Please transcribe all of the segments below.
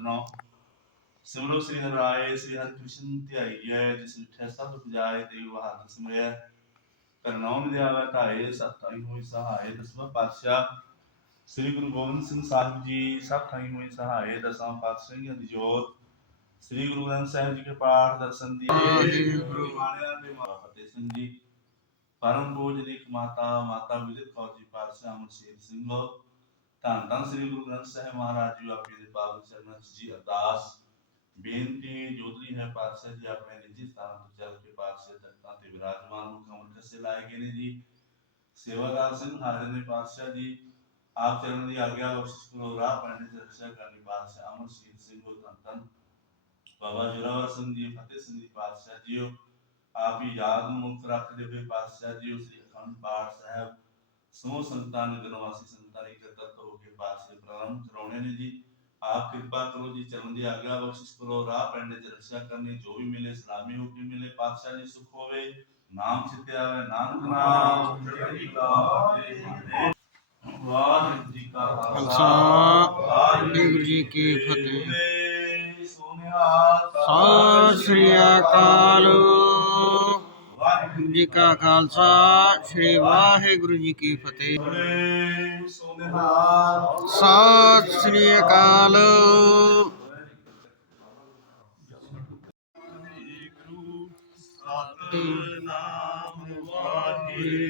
ਸਤਨਾਮ ਸਿਮਰੋ ਸ੍ਰੀ ਹਰਿ ਸ੍ਰੀ ਹਰਿ ਕ੍ਰਿਸ਼ਨ ਧਿਆਈਐ ਜਿਸ ਮਿਠੈ ਸਭ ਪੁਜਾਏ ਤੇ ਵਹਾਤ ਸਮਿਆ ਕਰਨੌਮ ਦਿਆਵਾ ਢਾਏ ਸਤਾਈ ਹੋਈ ਸਹਾਏ ਦਸਵਾਂ ਪਾਤਸ਼ਾਹ। ਸ੍ਰੀ ਗੁਰੂ ਗੋਬਿੰਦ ਸਿੰਘ ਸਾਹਿਬ ਜੀ ਸਭ ਥਾਈ ਹੋਈ ਸਹਾਏ ਦਸਾਂ ਪਾਤਸ਼ਾਹੀਆਂ ਦੀ ਜੋਤ। ਸ੍ਰੀ ਗੁਰੂ ਗ੍ਰੰਥ ਸਾਹਿਬ ਜੀ ਕੇ ਪਾਠ ਦਰਸ਼ਨ ਦੀ। ਮਾਣਿਆ ਦੇ ਫਤਿਹ। ਸਿੰਘ ਜੀ। ਪਰਮ ਪੂਜਨੀਕ ਮਾਤਾ ਮਾਤਾ ਵਿਜੇ ਕੌਰ ਜੀ ਪਾਤਸ਼ਾਹ ਅਮਰ ਸਿੰਘ। ਧੰਨ ਧੰਨ ਸ੍ਰੀ ਗੁਰੂ ਗ੍ਰੰਥ ਸਾਹਿਬ ਮਹਾਰਾਜ ਜੀ ਆਪੇ ਦੇ ਪਾਵਨ ਚਰਨਾਂ 'ਚ ਜੀ ਅਰਦਾਸ ਬੇਨਤੀ ਜੋਦਰੀ ਹੈ ਪਾਤਸ਼ਾਹ ਜੀ ਆਪਣੇ ਨਿੱਜੀ ਸਥਾਨ ਤੋਂ ਚੱਲ ਕੇ ਪਾਤਸ਼ਾਹ ਤਖਤਾਂ ਤੇ ਵਿਰਾਜਮਾਨ ਨੂੰ ਕਮਰ ਕੱਸੇ ਲਾਏ ਗਏ ਨੇ ਜੀ ਸੇਵਾਦਾਰ ਸਿੰਘ ਹਾਜ਼ਰ ਨੇ ਪਾਤਸ਼ਾਹ ਜੀ ਆਪ ਚਰਨ ਦੀ ਆਗਿਆ ਬਖਸ਼ਿਸ਼ ਕਰੋ ਰਾਹ ਪੈਣੇ ਤੇ ਰਖਸ਼ਾ ਕਰਨੀ ਪਾਤਸ਼ਾਹ ਅਮਰ ਸ਼ਹੀਦ ਸਿੰਘ ਉਹ ਧੰਨ ਧੰਨ ਬਾਬਾ ਜੋਰਾਵਰ ਸਿੰਘ ਜੀ ਫਤਿਹ ਸਿੰਘ ਜੀ ਪਾਤਸ਼ਾਹ ਜੀਓ ਆਪ ਹੀ ਯਾਦ ਨੂੰ ਮੁਕਤ ਰੱਖਦੇ ਹੋਏ ਪਾਤਸ਼ਾਹ ਜੀ ਉਸ ਅਖੰਡ ਪਾਠ ਸਾਹਿਬ ਸਮੂਹ ਸੰਤਾਂ ਨਗਰ ਵਾਸੀ ਸੰਤਾਂ ਨੇ ਇਕੱਤਰ ਹੋ ਕੇ ਪਾਤਸ਼ਾਹ ਪ੍ਰਾਰੰਭ ਕਰਾਉਣੇ ਨੇ ਜੀ ਆਪ ਕਿਰਪਾ ਕਰੋ ਜੀ ਚਰਨ ਦੀ ਆਗਿਆ ਬਖਸ਼ਿਸ਼ ਕਰੋ ਰਾਹ ਪੈਣੇ ਤੇ ਰਖਸ਼ਾ ਕਰਨੀ ਜੋ ਵੀ ਮਿਲੇ ਸਲਾਮੀ ਹੋ ਕੇ ਮਿਲੇ ਪਾਤਸ਼ਾਹ ਜੀ ਸੁਖ ਹੋਵੇ ਨਾਮ ਚਿੱਤੇ ਆਵੇ ਨਾਨਕ ਨਾਮ। ਚੜ੍ਹਦੀ ਕਲਾ ਵਾਹਿਗੁਰੂ ਜੀ ਕਾ ਖਾਲਸਾ, ਵਾਹਿਗੁਰੂ ਜੀ ਕੀ ਫਤਿਹ। ਸੋਨਿਆ ਸਤਿ ਸ੍ਰੀ ਅਕਾਲ। ਵਾਹਿਗੁਰੂ ਜੀ ਕਾ ਖਾਲਸਾ ਸ੍ਰੀ ਵਾਹਿਗੁਰੂ ਜੀ ਕੀ ਫਤਿਹ ਬੋਲੇ ਸੋਨਿਹਾਰ ਸਤਿ ਸ੍ਰੀ ਅਕਾਲ ਵਾਹਿਗੁਰੂ ਸਤਨਾਮ ਵਾਹਿਗੁਰੂ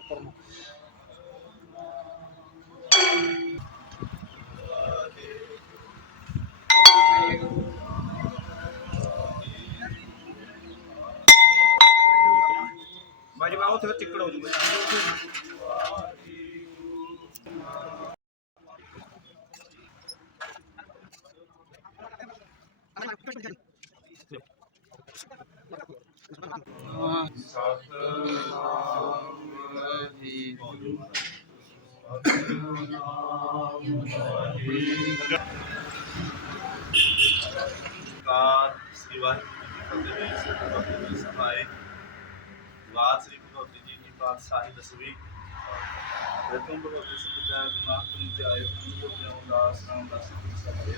ਉੱਪਰ ਨੂੰ ਬਾਜੀ ਬਾ ਉੱਥੇ ਚਿੱਕੜ ਹੋ ਜੂਗਾ। ਕਾਰ ਸ੍ਰੀ ਵਾਹਿਗੁਰੂ ਜੀ ਕੀ ਫਤਿਹ ਸ੍ਰੀ ਗੁਰੂ ਜੀ ਸਭਾਏ ਵਾਰ ਸ੍ਰੀ ਭਗਵਤੀ ਜੀ ਕੀ ਪਾਤਸ਼ਾਹੀ ਦਸਵੀਂ ਪ੍ਰਥਮ ਭਗਵਤੀ ਸੁਭਾਇ ਦਿਮਾਗ ਤੋਂ ਤੇ ਆਏ ਪੂਜੋ ਤੇ ਉਦਾਸ ਨਾਮ ਦਾ ਸਿੱਖ ਸਭੇ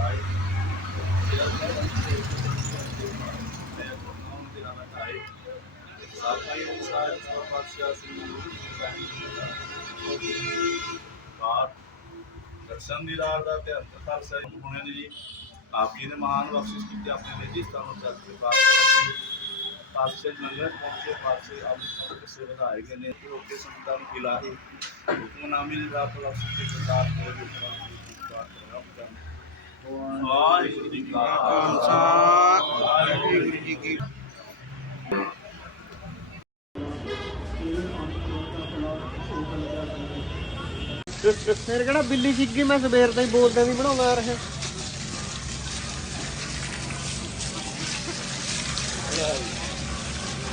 ਆਏ ਸਾਥਾਈ ਅਨੁਸਾਰ ਸਭ ਪਾਤਸ਼ਾਹ ਸ੍ਰੀ ਗੁਰੂ ਸਾਹਿਬ ਜੀ ਬਾਤ ਦਰਸ਼ਨ ਦੀ ਰਾਹ ਦਾ ਤੇ ਅੰਤਰ ਸਾਹਿਬ ਹੋਣੇ ਨੇ ਜੀ ਆਪ ਜੀ ਨੇ ਮਹਾਨ ਬਖਸ਼ਿਸ਼ ਕੀਤੀ ਆਪਣੇ ਨਿੱਜੀ ਸਥਾਨੋਂ ਚੱਲ ਕੇ ਪਾਤਸ਼ਾਹ ਪਾਤਸ਼ਾਹ ਮੰਗਲ ਪਹੁੰਚੇ ਪਾਤਸ਼ਾਹ ਆਪ ਜੀ ਨੂੰ ਕਿਸੇ ਵਧਾਏ ਗਏ ਨੇ ਤੇ ਉੱਤੇ ਸੰਤਾਂ ਨੂੰ ਇਲਾਹੀ ਹੁਕਮਨਾਮੇ ਦੀ ਰਾਹ ਤੋਂ ਬਖਸ਼ਿਸ਼ ਦੀ ਸਰਕਾਰ ਕਰੇ ਜੋ ਕਰਾਂ ਦੀ ਬਾਤ ਕਰਾਂ ਵਾਹਿਗੁਰੂ ਜੀ ਕਾ ਖਾਲਸਾ ਫਿਰ ਕਿਹੜਾ ਬਿੱਲੀ ਸਿੱਗੀ ਮੈਂ ਸਵੇਰ ਦਾ ਹੀ ਬੋਲਦਾ ਵੀ ਬਣਾਉਂਦਾ ਰਿਹਾ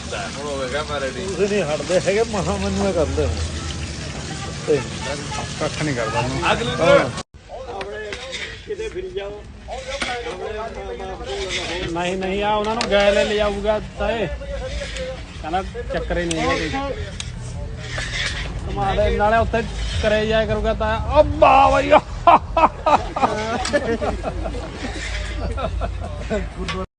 ਹੁਣ ਤੁਸੀਂ ਨਹੀਂ ਹਟਦੇ ਹੈਗੇ ਮਹਾ ਮੈਨੂੰ ਇਹ ਕਰਦੇ ਤੇ ਕੱਖ ਨਹੀਂ ਕਰਦਾ ਹੁਣ। ਅਗਲੀ ਕਿਤੇ ਫਿਰ ਜਾਓ ਨਹੀਂ ਨਹੀਂ ਆ ਉਹਨਾਂ ਨੂੰ ਗਏ ਲੈ ਲਿਆਊਗਾ ਤਾਏ। ਕਹਿੰਦਾ ਚੱਕਰ ਨਹੀਂ ਹੈਗਾ। ਕੋਈ ਨਾਲੇ ਉੱਥੇ ਕਰੇ ਜਾਇਆ ਕਰੂਗਾ ਤਾਂ ਅੱਬਾ ਬਈ